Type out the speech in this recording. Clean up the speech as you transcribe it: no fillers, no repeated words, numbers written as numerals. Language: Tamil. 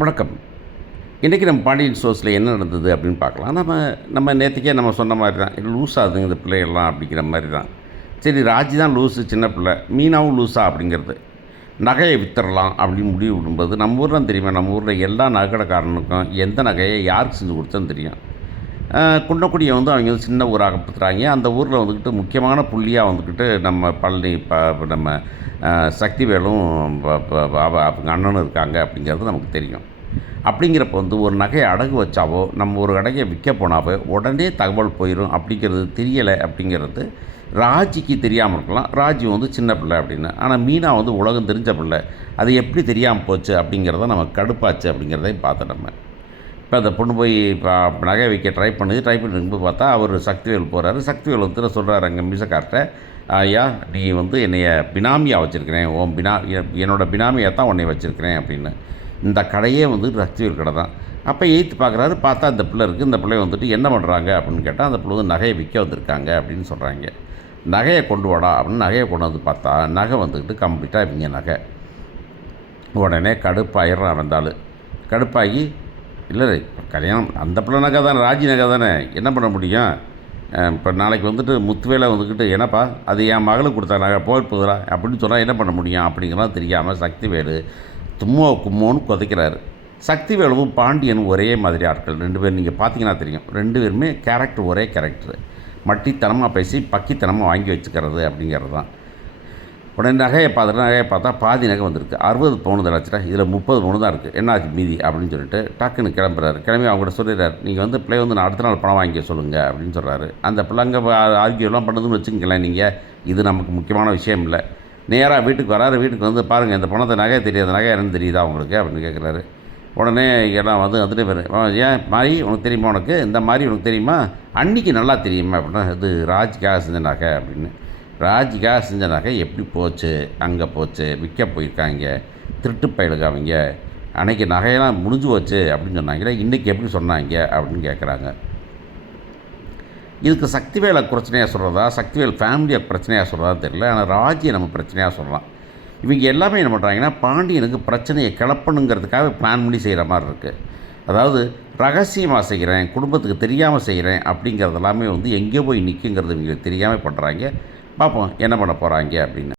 வணக்கம். இன்றைக்கி நம்ம பாண்டியன் ஸ்டோர்ஸில் என்ன நடந்தது அப்படின்னு பார்க்கலாம். நம்ம நேற்றுக்கே நம்ம சொன்ன மாதிரி தான், லூஸ் ஆகுதுங்க இந்த பிள்ளைகள்லாம் அப்படிங்கிற மாதிரி தான். சரி, ராஜி தான் லூஸு, சின்ன பிள்ளை, மீனாவும் லூஸா அப்படிங்கிறது. நகையை விற்றுறலாம் அப்படின்னு முடிவு விடும்போது, நம்ம ஊர் தான் தெரியுமா, நம்ம ஊரில் எல்லா நகைக்கடைக்காரனுக்கும் எந்த நகையை யாருக்கு செஞ்சு கொடுத்தோன்னு தெரியும். குன்னக்குடியை வந்து அவங்க வந்து சின்ன ஊராக பற்றுறாங்க. அந்த ஊரில் வந்துக்கிட்டு முக்கியமான புள்ளியாக வந்துக்கிட்டு நம்ம பழனி நம்ம சக்திவேலும் அவங்க அண்ணனும் இருக்காங்க அப்படிங்கிறது நமக்கு தெரியும். அப்படிங்கிறப்ப வந்து ஒரு நகையை அடகு வச்சாவோ, நம்ம ஒரு கடையை விற்க போனாவோ உடனே தகவல் போயிடும் அப்படிங்கிறது தெரியலை. அப்படிங்கிறது ராஜிக்கு தெரியாமல் இருக்கலாம். ராஜி வந்து சின்ன பிள்ளை அப்படின்னு. ஆனால் மீனா வந்து உலகம் தெரிஞ்ச பிள்ளை. அது எப்படி தெரியாமல் போச்சு அப்படிங்கிறத நம்ம கடுப்பாச்சு அப்படிங்கிறதையும் பார்த்தோம். நம்ம இப்போ அந்த பொண்ணு போய் இப்போ நகை வைக்க ட்ரை பண்ணிருக்கும்போது பார்த்தா அவர் சக்திவேல் போகிறாரு. சக்திவேல் வந்து சொல்கிறாரு அங்கே மிசக்கார்ட்ட, ஐயா நீ வந்து என்னைய பினாமியாக வச்சுருக்கிறேன், என்னோடய பினாமியாக தான் உன்னை வச்சுருக்கிறேன் அப்படின்னு. இந்த கடையே வந்து சக்திவேல் கடை தான். அப்போ எய்த்து பார்க்குறாரு, பார்த்தா இந்த பிள்ளை இருக்குது. இந்த பிள்ளை வந்துட்டு என்ன பண்ணுறாங்க அப்படின்னு கேட்டால், அந்த பிள்ளை வந்து நகையை விற்க வந்திருக்காங்க அப்படின்னு சொல்கிறாங்க. நகையை கொண்டு வாடா அப்படின்னு நகையை கொண்டு வந்து பார்த்தா, நகை வந்துக்கிட்டு கம்ப்ளீட்டாக இவங்க நகை. உடனே கடுப்பாயிடுறான் வந்தாலும். கடுப்பாகி, இல்லை கல்யாணம் அந்த பிள்ளை நகை தானே, ராஜி நகை தானே, என்ன பண்ண முடியும். இப்போ நாளைக்கு வந்துட்டு முத்துவேலை வந்துக்கிட்டு, என்னப்பா அது என் மகளுக்கு கொடுத்தா நகை போகுதுடா அப்படின்னு சொன்னால் என்ன பண்ண முடியும் அப்படிங்கிறதான் தெரியாமல் சக்திவேலு தும்மோ கும்மோன்னு குதைக்கிறாரு. சக்திவேலுவும் பாண்டியனும் ஒரே மாதிரி ஆட்கள். 2 பேர் நீங்கள் பார்த்தீங்கன்னா தெரியும். 2 பேருமே கேரக்டர் ஒரே கேரக்டர். மட்டித்தனமாக பேசி பக்கித்தனமாக வாங்கி வச்சுக்கிறது அப்படிங்கிறது தான். உடனே நகையை பார்த்தா பாதி நகை வந்திருக்கு. 60 பவுன் தான் ஆச்சுட்டா, இதில் 30 பவுன் தான் இருக்குது, என்னாச்சு மீதி அப்படின்னு சொல்லிட்டு டக்குன்னு கிளம்புறாரு. கிளம்பி அவங்கள்ட்ட சொல்லிடுறாரு, நீங்கள் வந்து பிள்ளை வந்து நான் அடுத்த நாள் பணம் வாங்கிக்க சொல்லுங்கள் அப்படின்னு சொல்கிறாரு. அந்த பிள்ளைங்க ஆர்கியூலாம் பண்ணுதுன்னு வச்சுக்கங்களேன். நீங்கள் இது நமக்கு முக்கியமான விஷயம் இல்லை. நேராக வீட்டுக்கு வராரு. வீட்டுக்கு வந்து பாருங்கள், இந்த பணத்தை நகை தெரியாது, நகை என்னன்னு தெரியுதா உங்களுக்கு அப்படின்னு கேட்குறாரு. உடனே எல்லாம் வந்துட்டு பேர், ஏன் மாதிரி உனக்கு தெரியுமா, உனக்கு இந்த மாதிரி உனக்கு தெரியுமா, அன்றைக்கி நல்லா தெரியுமா அப்படின்னா, இது ராஜிக்காக செஞ்ச நகை அப்படின்னு. ராஜிக்காக செஞ்ச நகை எப்படி போச்சு, அங்கே போச்சு, விற்க போயிருக்காங்க, திருட்டு பயலுக்கு அவங்க, அன்றைக்கி நகையெல்லாம் முடிஞ்சு போச்சு அப்படின்னு சொன்னாங்களே, இன்றைக்கி எப்படி சொன்னாங்க அப்படின்னு கேட்குறாங்க. இதுக்கு சக்திவேலை பிரச்சனையாக சொல்கிறதா, சக்திவேல் ஃபேமிலியை பிரச்சனையாக சொல்கிறதா தெரியல. ஆனால் ராஜியை நம்ம பிரச்சனையாக சொல்லலாம். இவங்க எல்லாமே என்ன பண்ணுறாங்கன்னா, பாண்டியனுக்கு பிரச்சனையை கிளப்பணுங்கிறதுக்காக பிளான் பண்ணி செய்கிற மாதிரி இருக்குது. அதாவது ரகசியமாக செய்கிறேன், குடும்பத்துக்கு தெரியாமல் செய்கிறேன் அப்படிங்கிறது எல்லாமே வந்து எங்கே போய் நிற்குங்கிறது இவங்களுக்கு தெரியாமல் பண்ணுறாங்க. பார்ப்போம் என்ன பண்ண போகிறாங்க அப்படின்னு.